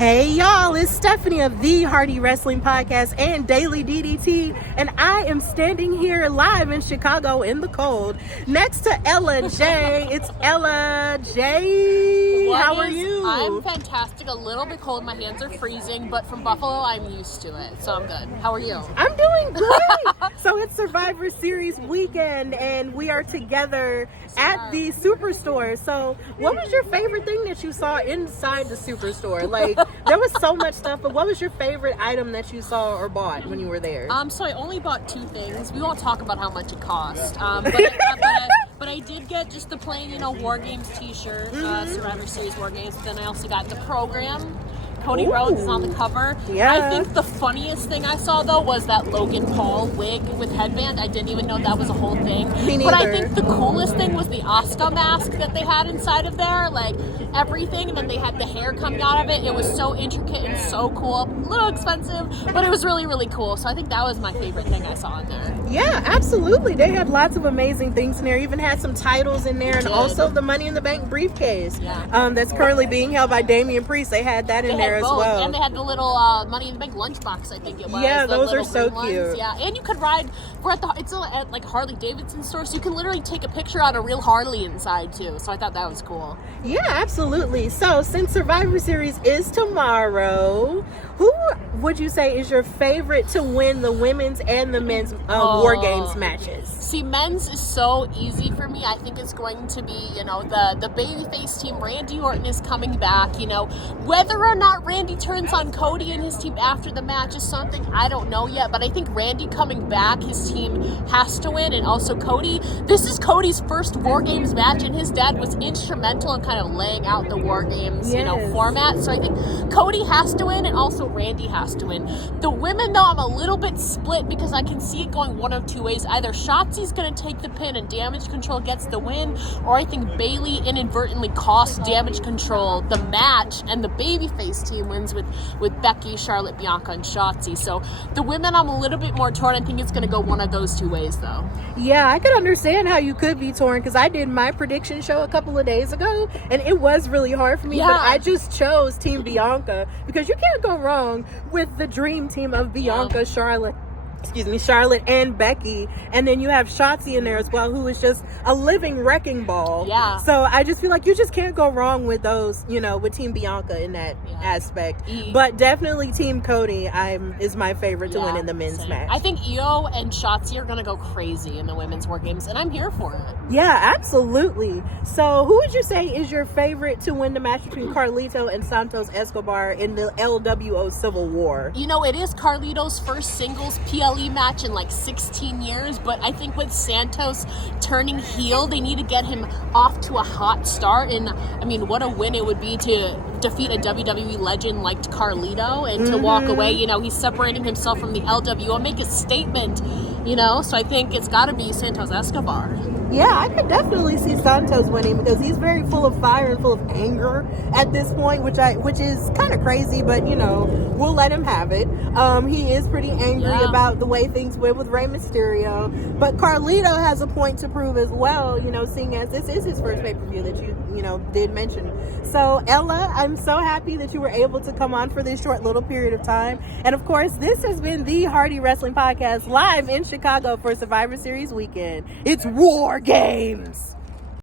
Hey y'all, it's Stephanie of the Hardy Wrestling Podcast and Daily DDT, and I am standing here live in Chicago in the cold next to Ella J. It's Ella J. How are you? I'm fantastic. A little bit cold. My hands are freezing, but from Buffalo, I'm used to it, so I'm good. How are you? I'm doing great. So it's Survivor Series weekend, and we are together at the Superstore. So what was your favorite thing that you saw inside the Superstore? Like, there was so much stuff, but what was your favorite item that you saw or bought when you were there? So I only bought two things. We won't talk about how much it cost. But I did get just the plain, War Games t-shirt, Survivor Series War Games. Then I also got the program. Cody Rhodes is on the cover. Yeah. I think the funniest thing I saw, though, was that Logan Paul wig with headband. I didn't even know that was a whole thing. Me neither. But I think the coolest thing was the Asuka mask that they had inside of there. Like, everything, and then they had the hair coming out of it. It was so intricate and so cool. A little expensive, but it was really, really cool. So I think that was my favorite thing I saw in there. Yeah, absolutely. They had lots of amazing things in there. Even had some titles in there, and also the Money in the Bank briefcase that's currently being held by Damian Priest. They had that in there as well. And they had the little Money in the Bank lunchbox, I think it was. Yeah, the those are so ones. cute. Yeah, and you could ride. It's at like Harley Davidson store, so you can literally take a picture on a real Harley inside too. So I thought that was cool. Yeah, absolutely. So since Survivor Series is tomorrow, who would you say is your favorite to win the women's and the men's War Games matches? See, men's is so easy for me. I think it's going to be, the babyface team. Randy Orton is coming back. Whether or not Randy turns on Cody and his team after the match is something I don't know yet. But I think Randy coming back, his team has to win. And also Cody. This is Cody's first War Games match, and his dad was instrumental in kind of laying out the War Games, format. So I think Cody has to win, and also Randy has to win. The women, though, I'm a little bit split because I can see it going one of two ways. Either Shotzi's going to take the pin and Damage Control gets the win, or I think Bayley inadvertently costs Damage Control the match, and the babyface team wins with Becky, Charlotte, Bianca, and Shotzi. So the women, I'm a little bit more torn. I think it's going to go one of those two ways, though. Yeah, I could understand how you could be torn because I did my prediction show a couple of days ago, and it was really hard for me, but I just chose Team Bianca because you can't go wrong with the dream team of Bianca, Charlotte and Becky, and then you have Shotzi in there as well, who is just a living wrecking ball. Yeah. So I just feel like you just can't go wrong with those, with Team Bianca in that aspect. But definitely Team Cody is my favorite to win in the men's match. I think Io and Shotzi are going to go crazy in the women's War Games, and I'm here for it. Yeah, absolutely. So who would you say is your favorite to win the match between Carlito and Santos Escobar in the LWO Civil War? It is Carlito's first singles PLE match in like 16 years, but I think with Santos turning heel, they need to get him off to a hot start. And I mean, what a win it would be to defeat a WWE legend like Carlito and to walk away. He's separating himself from the LWO, make a statement, so I think it's got to be Santos Escobar. Yeah, I could definitely see Santos winning because he's very full of fire and full of anger at this point, which is kind of crazy, but we'll let him have it. He is pretty angry about the way things went with Rey Mysterio, but Carlito has a point to prove as well, seeing as this is his first pay-per-view that you did mention. So Ella, I'm so happy that you were able to come on for this short little period of time. And of course, this has been the Hardy Wrestling Podcast live in Chicago for Survivor Series weekend. It's War Games.